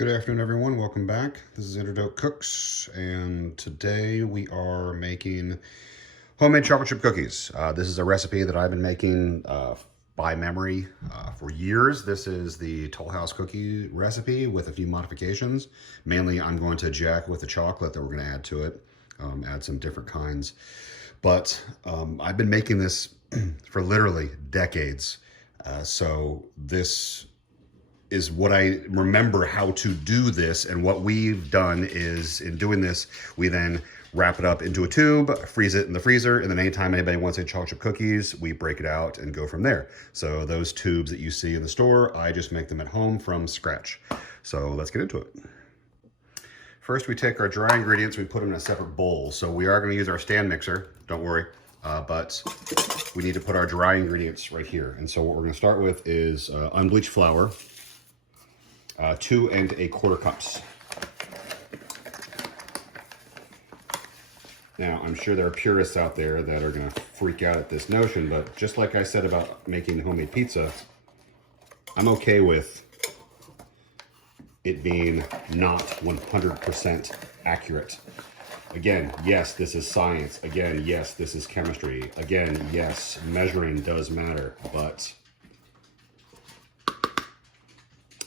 Good afternoon, everyone. Welcome back. This is Doak Cooks, and today we are making homemade chocolate chip cookies. This is a recipe that I've been making by memory for years. This is the Toll House cookie recipe with a few modifications. Mainly, I'm going to jack with the chocolate that we're going to add to it, add some different kinds. But I've been making this for literally decades. So this is what I remember how to do this, and what we've done is, in doing this, we then wrap it up into a tube, freeze it in the freezer, and then anytime anybody wants a chocolate chip cookies, we break it out and go from there. So those tubes that you see in the store, I just make them at home from scratch. So let's get into it. First, we take our dry ingredients, we put them in a separate bowl. So we are going to use our stand mixer, don't worry, but we need to put our dry ingredients right here. And so what we're going to start with is unbleached flour, 2 1/4 cups. Now, I'm sure there are purists out there that are going to freak out at this notion, but just like I said about making homemade pizza, I'm okay with it being not 100% accurate. Again, yes, this is science. Again, yes, this is chemistry. Again, yes, measuring does matter, but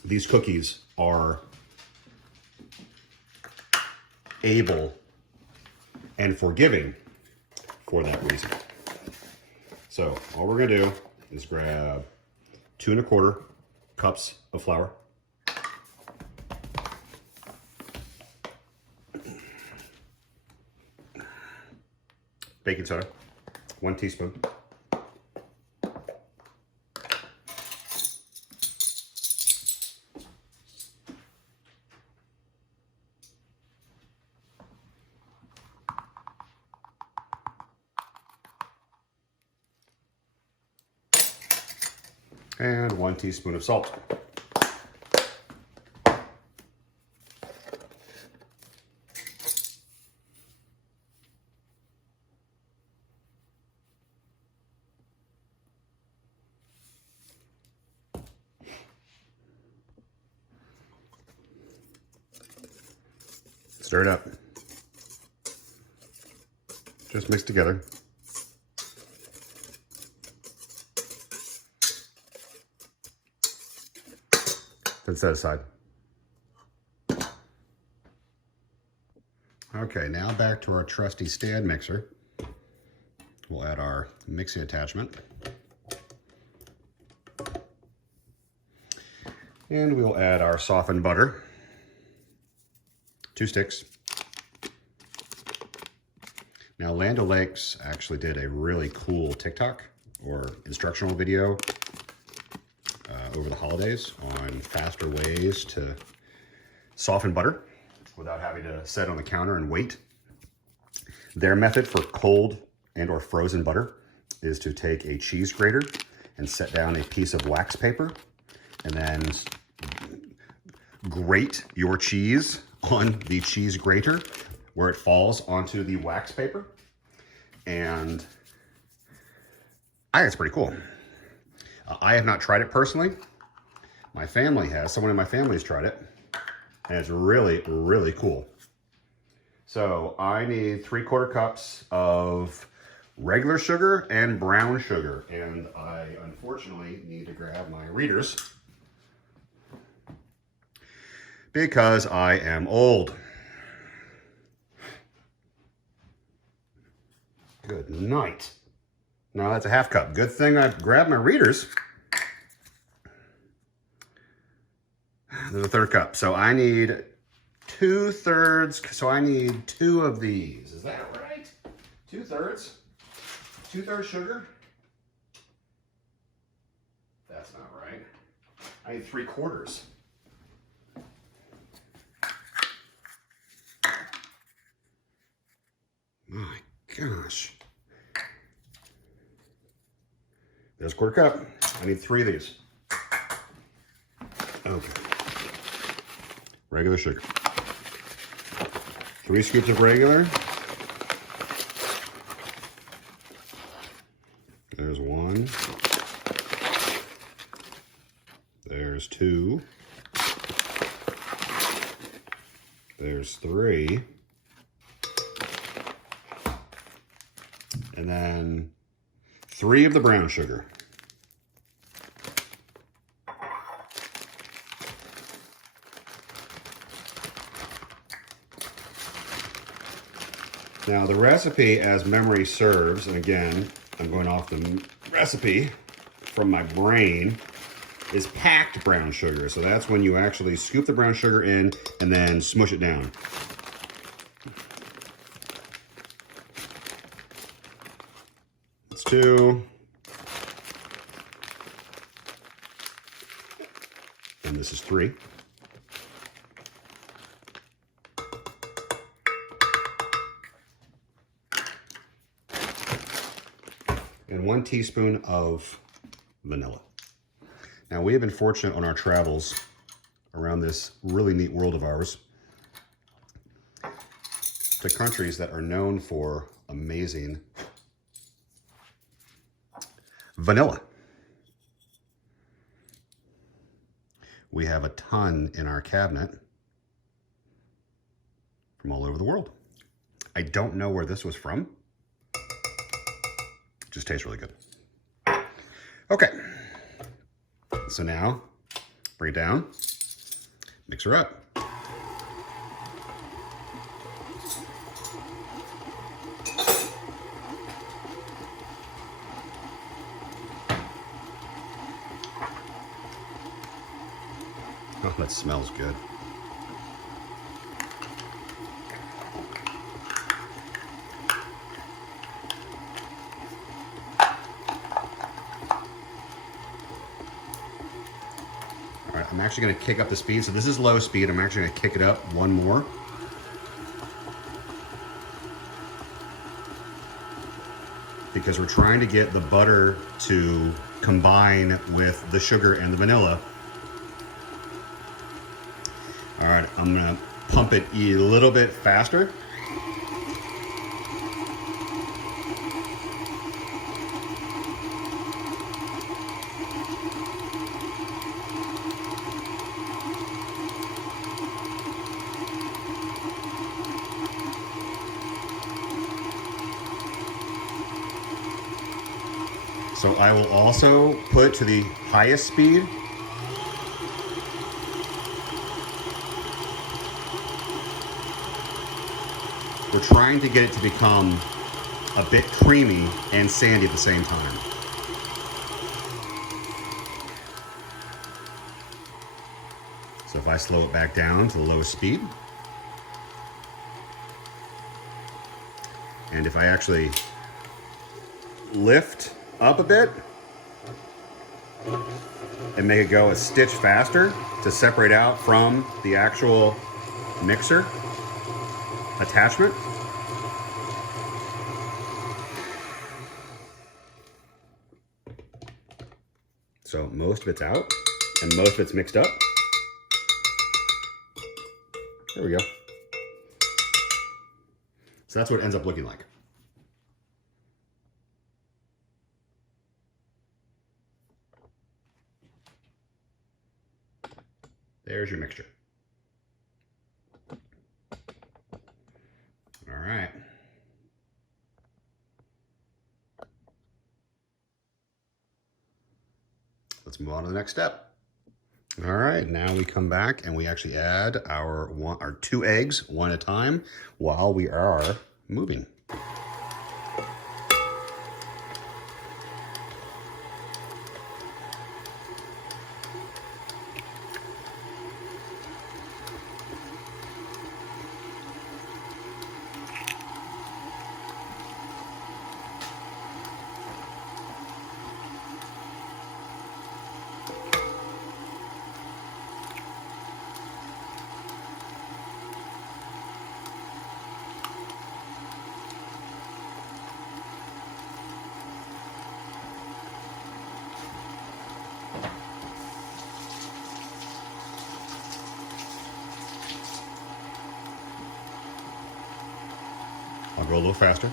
these cookies are able and forgiving for that reason. So all we're gonna do is grab 2 1/4 cups of flour, baking soda, 1 teaspoon, and 1 teaspoon of salt. Stir it up. Just mix together. Then set aside. Okay, now back to our trusty stand mixer. We'll add our mixing attachment. And we'll add our softened butter. 2 sticks. Now, Land O'Lakes actually did a really cool TikTok or instructional video over the holidays on faster ways to soften butter without having to set on the counter and wait. Their method for cold and or frozen butter is to take a cheese grater and set down a piece of wax paper and then grate your cheese on the cheese grater where it falls onto the wax paper. And I think it's pretty cool. I have not tried it personally. My family has. Someone in my family has tried it. And it's really, really cool. So I need 3/4 cups of regular sugar and brown sugar. And I unfortunately need to grab my readers because I am old. Good night. No, that's a 1/2 cup. Good thing I grabbed my readers. There's a 1/3 cup. So I need 2/3. So I need 2 of these. Is that right? 2/3? 2/3 sugar? That's not right. I need 3/4. My gosh. There's a 1/4 cup. I need 3 of these. Okay. Regular sugar. 3 scoops of regular. There's 1. There's 2. There's 3. And then 3 of the brown sugar. Now the recipe, as memory serves, and again, I'm going off the recipe from my brain, is packed brown sugar. So that's when you actually scoop the brown sugar in and then smush it down. That's 2. And this is 3. And 1 teaspoon of vanilla. Now, we have been fortunate on our travels around this really neat world of ours to countries that are known for amazing vanilla. We have a ton in our cabinet from all over the world. I don't know where this was from. Just tastes really good. Okay, so now bring it down, mix her up. Oh, that smells good. All right, I'm actually gonna kick up the speed. So this is low speed. I'm actually gonna kick it up 1 more. Because we're trying to get the butter to combine with the sugar and the vanilla. All right, I'm gonna pump it a little bit faster. So I will also put it to the highest speed. We're trying to get it to become a bit creamy and sandy at the same time. So if I slow it back down to the lowest speed, and if I actually lift up a bit and make it go a stitch faster to separate out from the actual mixer attachment. So most of it's out and most of it's mixed up. There we go. So that's what it ends up looking like. There's your mixture. All right. Let's move on to the next step. All right, now we come back and we actually add our 2 eggs, 1 at a time, while we are moving. I'll go a little faster.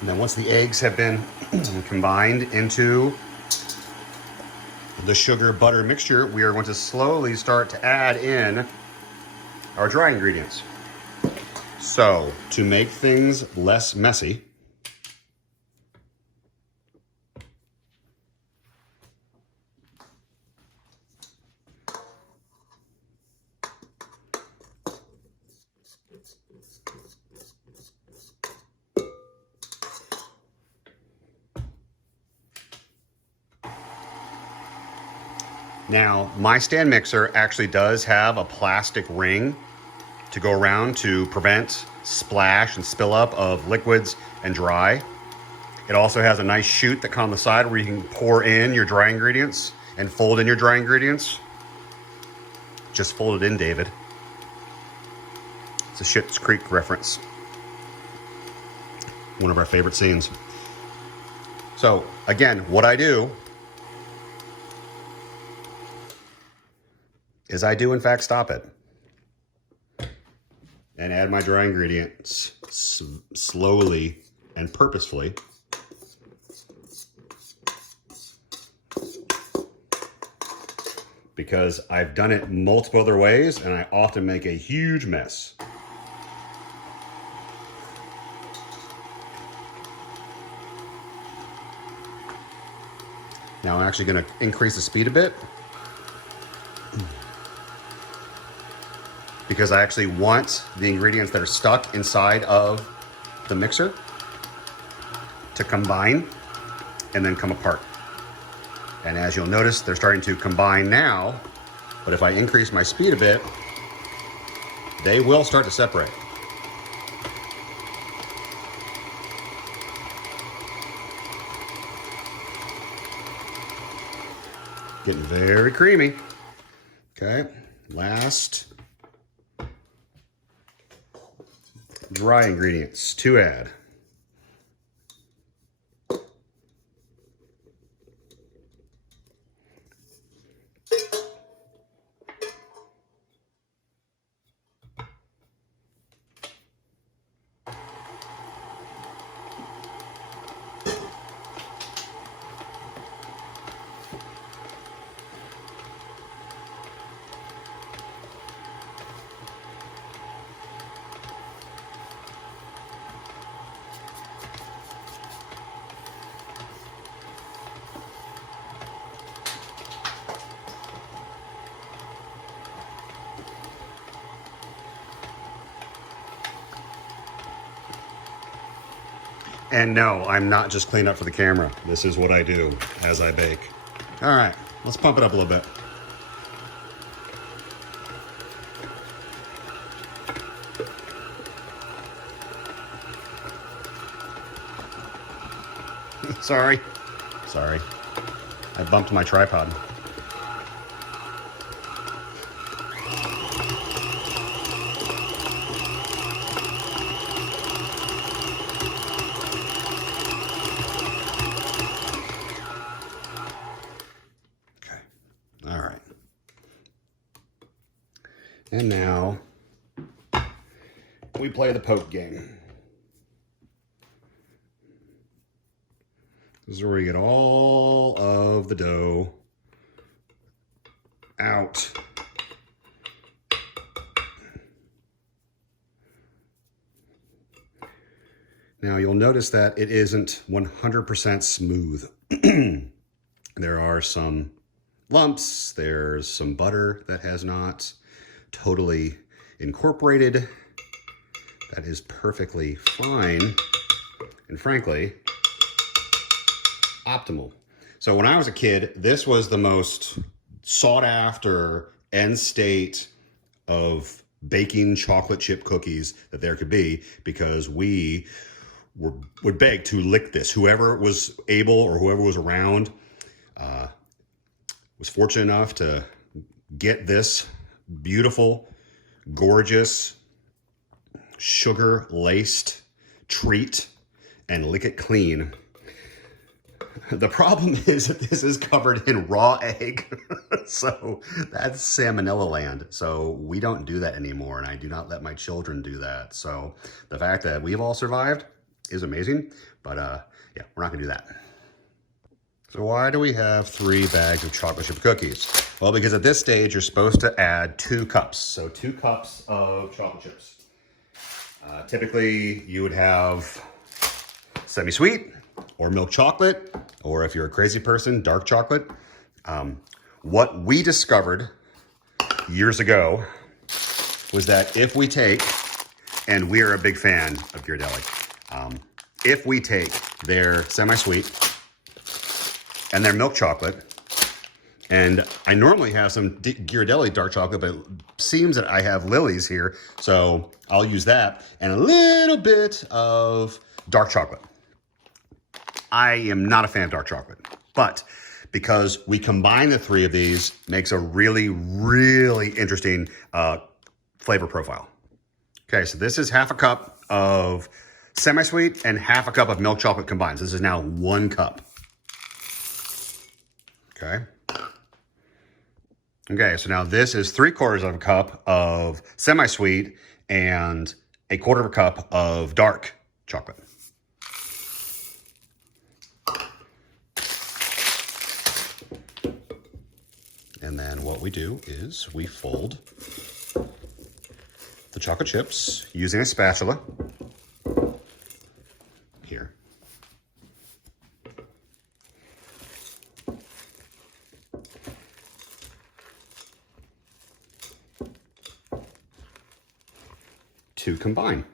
And then once the eggs have been combined into the sugar butter mixture, we are going to slowly start to add in our dry ingredients. So to make things less messy, now my stand mixer actually does have a plastic ring to go around to prevent splash and spill up of liquids and dry. It also has a nice chute that comes on the side where you can pour in your dry ingredients and fold in your dry ingredients. Just fold it in, David. It's a Schitt's Creek reference. One of our favorite scenes. So again, what I do is I do in fact stop it and add my dry ingredients slowly and purposefully. Because I've done it multiple other ways and I often make a huge mess. Now I'm actually going to increase the speed a bit because I actually want the ingredients that are stuck inside of the mixer to combine and then come apart. And as you'll notice, they're starting to combine now, but if I increase my speed a bit, they will start to separate. Getting very creamy. Okay, last dry ingredients to add. And no, I'm not just cleaning up for the camera. This is what I do as I bake. All right, let's pump it up a little bit. Sorry. I bumped my tripod. All right. And now we play the poke game. This is where we get all of the dough out. Now you'll notice that it isn't 100% smooth. There are some lumps, there's some butter that has not totally incorporated. That is perfectly fine and frankly optimal. So when I was a kid, this was the most sought after end state of baking chocolate chip cookies that there could be, because we would beg to lick this. Whoever was able or whoever was around was fortunate enough to get this beautiful, gorgeous, sugar-laced treat and lick it clean. The problem is that this is covered in raw egg. So that's salmonella land. So we don't do that anymore, and I do not let my children do that. So the fact that we've all survived is amazing, But yeah, we're not gonna do that. So why do we have 3 bags of chocolate chip cookies? Well, because at this stage, you're supposed to add 2 cups. So 2 cups of chocolate chips. Typically, you would have semi-sweet or milk chocolate, or if you're a crazy person, dark chocolate. What we discovered years ago was that if we take, and we're a big fan of Ghirardelli, if we take their semi-sweet and their milk chocolate, and I normally have some Ghirardelli dark chocolate, but it seems that I have Lily's here, so I'll use that, and a little bit of dark chocolate. I am not a fan of dark chocolate, but because we combine the 3 of these, makes a really, really interesting flavor profile. Okay, so this is half a cup of semi-sweet and half a cup of milk chocolate combined. So this is now 1 cup. Okay. Okay, so now this is 3/4 of a cup of semi-sweet and 1/4 of a cup of dark chocolate. And then what we do is we fold the chocolate chips using a spatula here. To combine.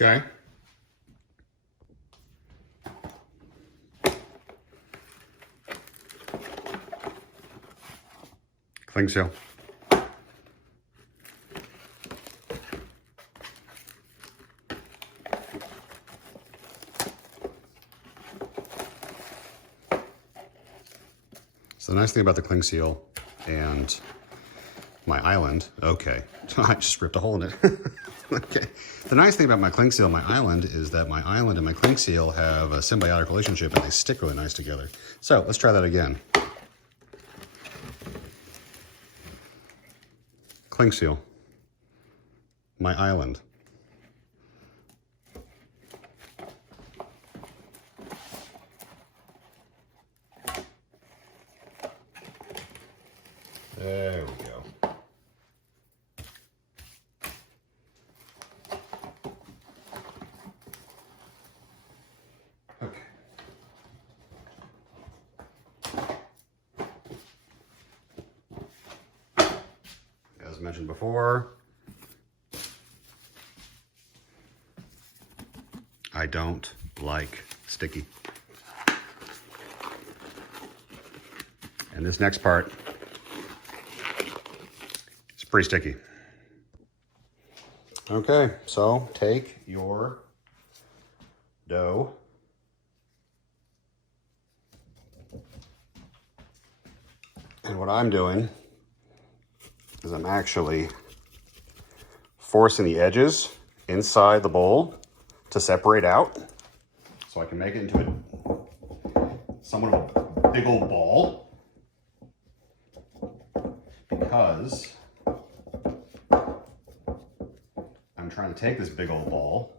Okay. Cling seal. So the nice thing about the cling seal and my island, okay, I just ripped a hole in it. Okay. The nice thing about my cling seal and my island is that my island and my cling seal have a symbiotic relationship and they stick really nice together. So let's try that again. Cling seal. My island. There we go. Okay. As mentioned before, I don't like sticky. And this next part is pretty sticky. Okay, so take your dough, and what I'm doing is I'm actually forcing the edges inside the bowl to separate out so I can make it into a somewhat of a big old ball, because I'm trying to take this big old ball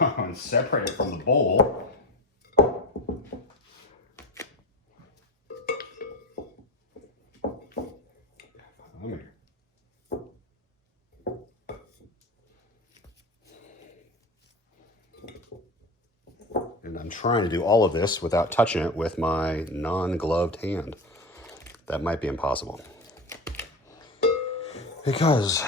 and separate it from the bowl. And I'm trying to do all of this without touching it with my non-gloved hand. That might be impossible, because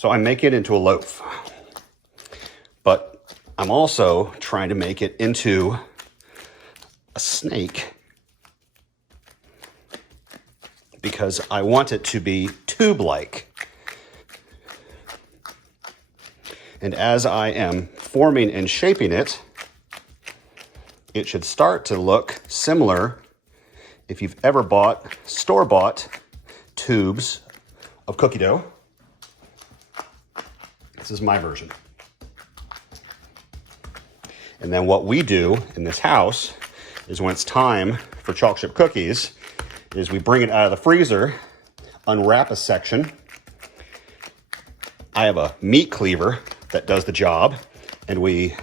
So I make it into a loaf. But I'm also trying to make it into a snake because I want it to be tube-like. And as I am forming and shaping it, it should start to look similar if you've ever bought store-bought tubes of cookie dough. This is my version. And then what we do in this house is when it's time for chocolate chip cookies, is we bring it out of the freezer, unwrap a section. I have a meat cleaver that does the job, and we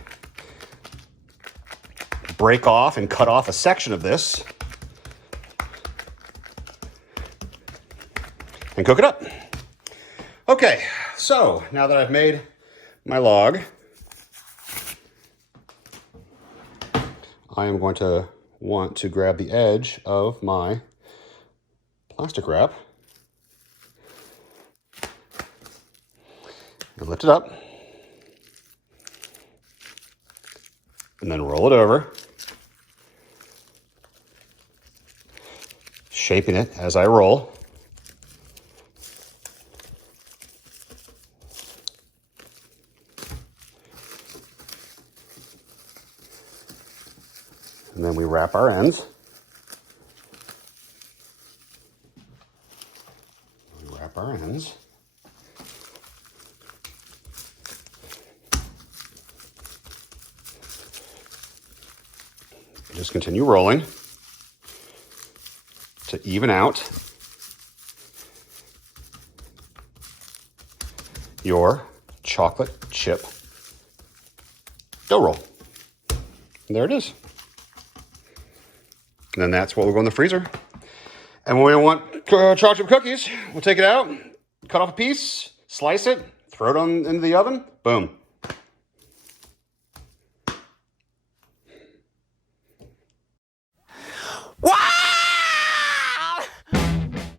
break off and cut off a section of this and cook it up. Okay, so now that I've made my log, I am going to want to grab the edge of my plastic wrap and lift it up and then roll it over, shaping it as I roll. And then we wrap our ends. We wrap our ends. Just continue rolling to even out your chocolate chip dough roll. And there it is. And then that's what will go in the freezer. And when we want chocolate chip cookies, we'll take it out, cut off a piece, slice it, throw it into the oven, boom.